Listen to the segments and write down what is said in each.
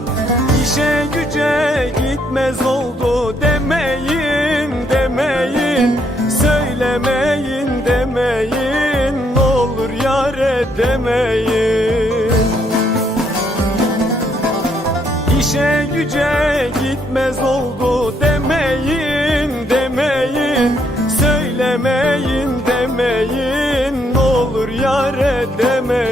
perişan İşe güce gitmez oldu demeyin demeyin. Söylemeyin demeyin. Ne olur yare demeyin. İşe güce gitmez oldu demeyin demeyin. Söylemeyin demeyin. Ne olur yare demeyin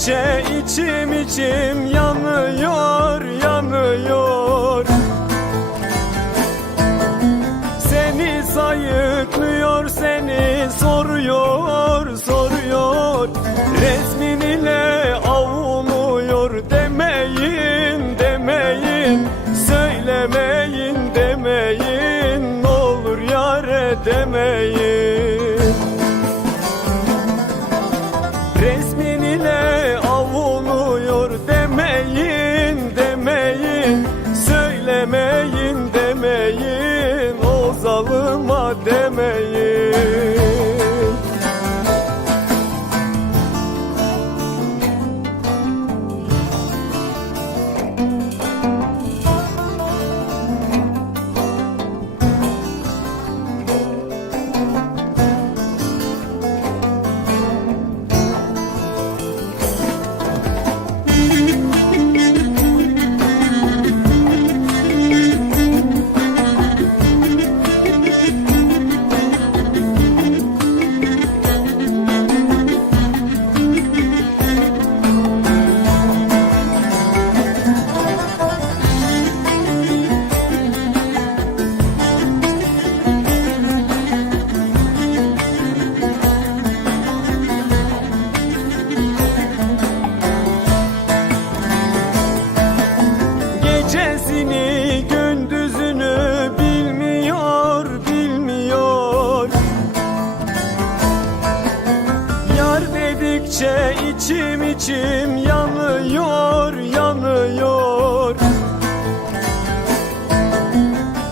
dedikçe içim içim yanıyor, yanıyor. Seni sayıklıyor, seni soruyor içim yanıyor, yanıyor.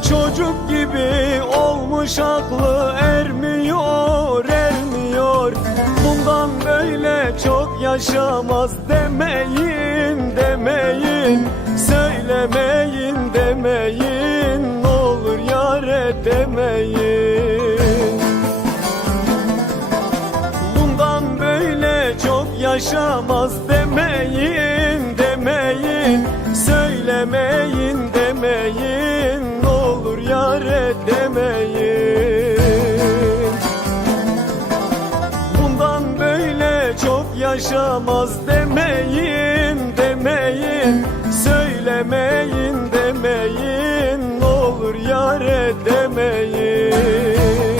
Çocuk gibi olmuş aklı ermiyor, ermiyor. Bundan böyle çok yaşamaz demeyin, demeyin. Söylemeyin, çok yaşamaz demeyin, demeyin. Söylemeyin, demeyin. Ne olur yare demeyin. Bundan böyle çok yaşamaz demeyin, demeyin. Söylemeyin, demeyin. Ne olur yare demeyin